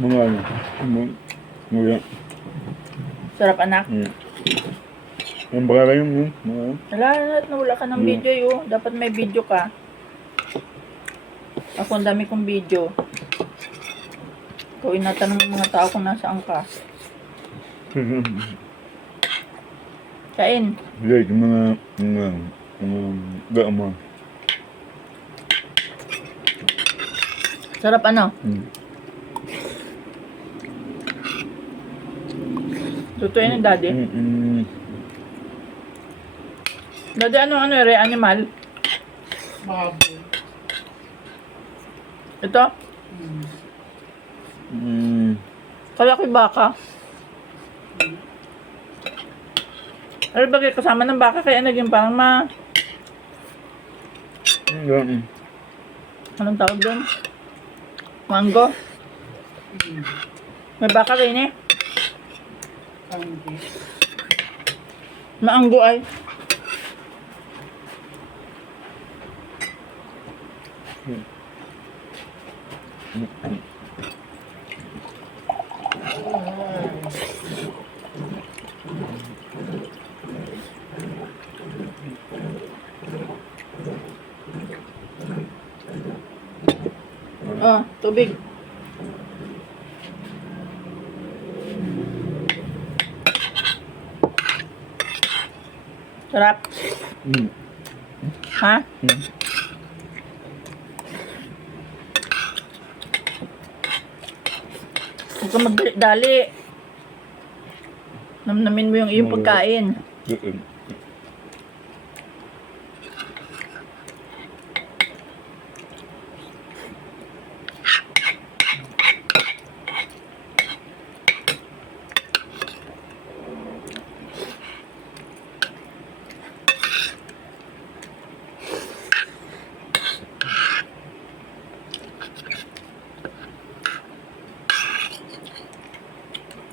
Mga ano. Mga. Sarap anak. Ang baka yung mga. Wala, nawala ka ng video yun. Dapat may video ka. Ako ang dami kong video. Ikaw inatanong ng mga tao kung nasaan ka. Kain. Like, mga gama. Sarap ano? Tutuin ng daddy. Daddy, ano animal? Baboy. Ito? Kaya ko'y baka. Ano ba kayo kasama ng baka kaya naging parang anong tawag doon? Mango? May baka rin eh. Hindi. Maanggo ay. Oh, tubig. Sarap. Ha? Huwag ka magdali. Namnamin mo yung iyong pagkain.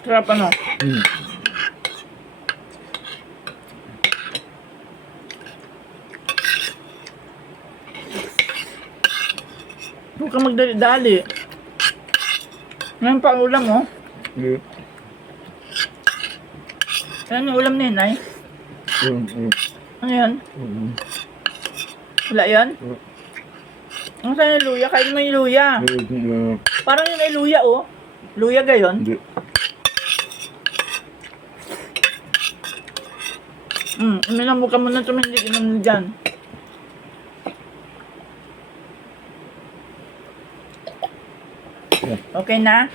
Sarap ano? Huwag ka magdali-dali. Ngayon pa ang ulam mo. Yan yung ulam ni Nay. Ano yan? Wala yan? Ano saan yung luya? Kain mo yung luya. Parang yun ay luya oh. Luya gayon. Uminom mo ka muna tumindig. Inom dyan. Okay na?